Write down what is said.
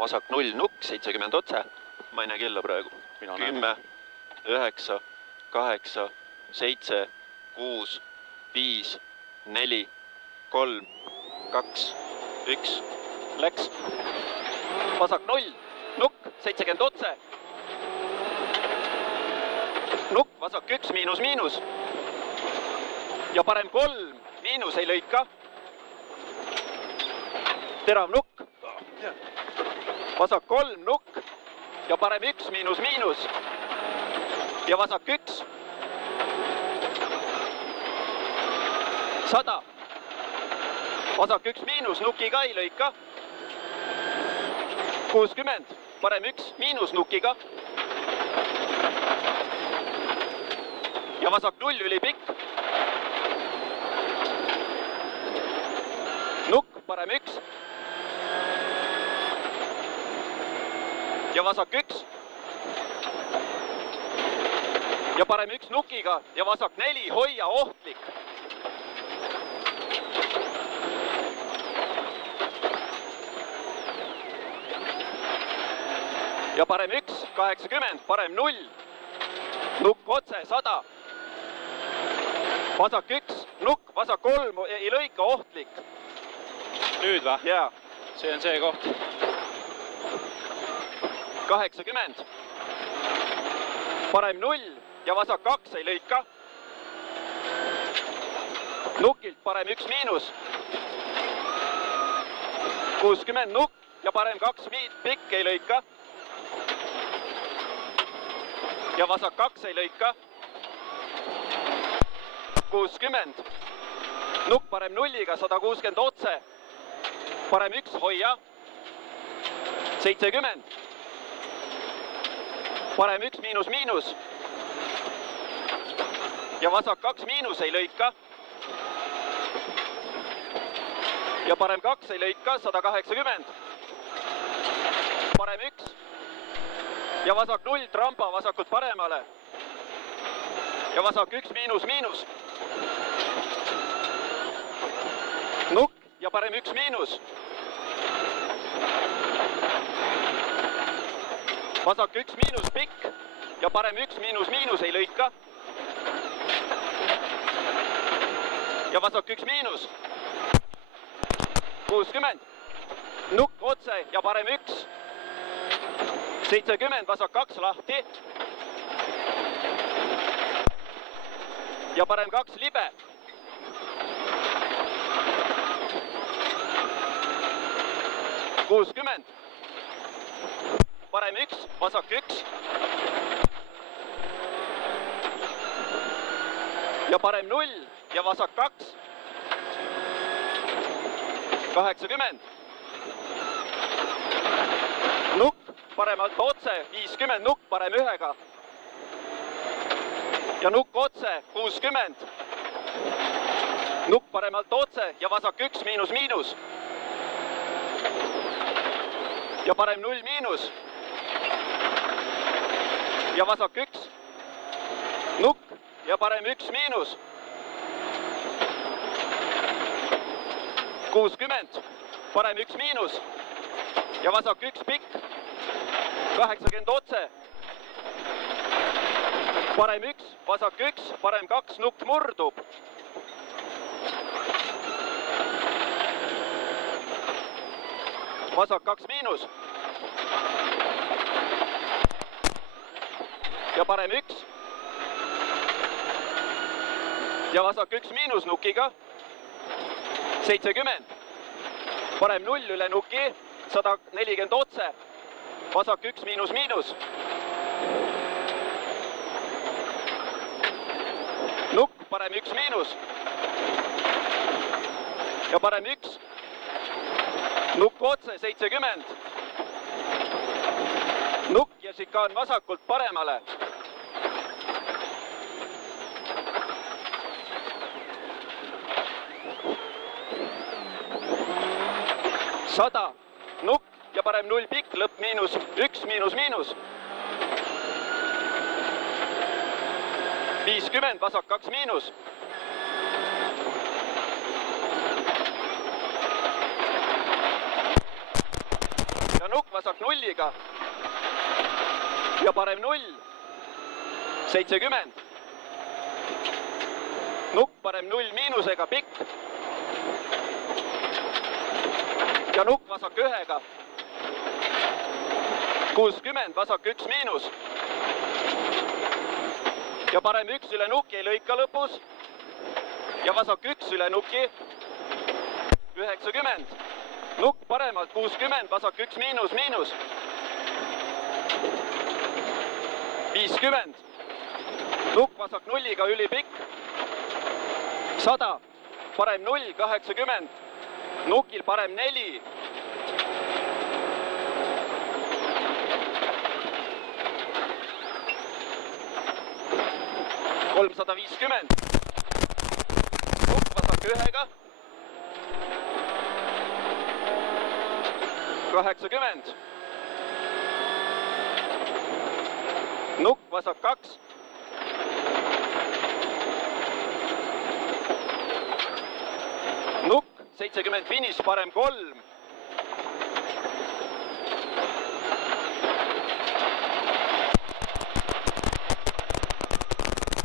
vasak 0 nukk, 70 otse. Ma ei näe kella praegu. 10, 9, 8, 7, 6, 5, 4, 3, 2, 1. Läks. Vasak 0 nukk, 70 otse. Nukk, vasak 1, miinus, miinus. Ja parem 3, miinus ei lõika. Terav nukk. Vasak 3 nukk. Ja parem 1, miinus, miinus. Ja vasak 1. 100. Vasak 1 miinus, nukiga ei lõika. 60. Parem 1, miinus nukiga. Ja vasak 0 ülipikk. Nukk, parem 1. Ja vasak 1. Ja parem 1 nukiga ja vasak 4, hoia, ohtlik. Ja parem 1, 80, parem 0. Nukk otse, 100. Vasak 1, nukk, vasak 3, ei lõika, ohtlik. Nüüd või? Jaa. See on see koht. 80. Parem 0 ja vasak 2 ei lõika. Nukilt parem 1 miinus. 60 nukk ja parem 2 pikk ei lõika. Ja vasak 2 ei lõika. 60. Nukk parem 0-ga, 160 otse. Parem 1 hoia. 70. Parem 1 miinus, miinus. Ja vasak 2 miinus ei lõika. Ja parem 2 ei lõika, 180. Parem 1. Ja vasak 0, trampa vasakult paremale. Ja vasak 1 miinus, miinus. Nukk ja parem 1 miinus. Vasak 1 miinus pikk ja parem 1 miinus, miinus ei lõika. Ja vasak 1 miinus. 60. Nukk otse ja parem 1. 70, vasak 2 lahti. Ja parem 2 libe. $60. Parem 1, vasak 1. Ja parem 0 ja vasak 2. 80. Nukk paremalt otse, 50 nukk parem 1-ga. Ja nukk otse, 60. Nukk paremalt otse ja vasak 1 miinus, miinus. Ja parem 0 miinus. Ja vasak 1. Nukk ja parem 1 miinus. 60. Parem 1 miinus. Ja vasak 1 pikk. 80 otse. Parem 1, vasak 1, parem 2, nukk murdub. Vasak 2 miinus. Ja parem 1. Ja vasak 1 miinus nukiga. 70. Parem 0 üle nuki. 140 otse. Vasak 1 miinus, miinus. Nukk, parem 1 miinus. Ja parem 1. Nukk otse, 70. Nukk ja šikaan vasakult paremale. 100. Nukk ja parem 0 pikk, lõpp miinus 1, miinus, miinus. 50, vasak 2 miinus. Ja nukk vasak nulliga ja parem 0, 70. Nukk parem 0 miinusega, pikk. Ja nukk vasak 1-ga. 60, vasak 1 miinus. Ja parem 1 üle nuki ei lõika lõpus. Ja vasak 1 üle nuki. 90. Nukk paremalt 60, vasak 1 miinus, miinus. 50. Nukk vasak nulliga ülipikk. 100. Parem 0, 80. Nukil parem 4. 350. Nukk vasak 1-ga. 80. Nukk vasak 2. Nukk 70 finiš, parem 3.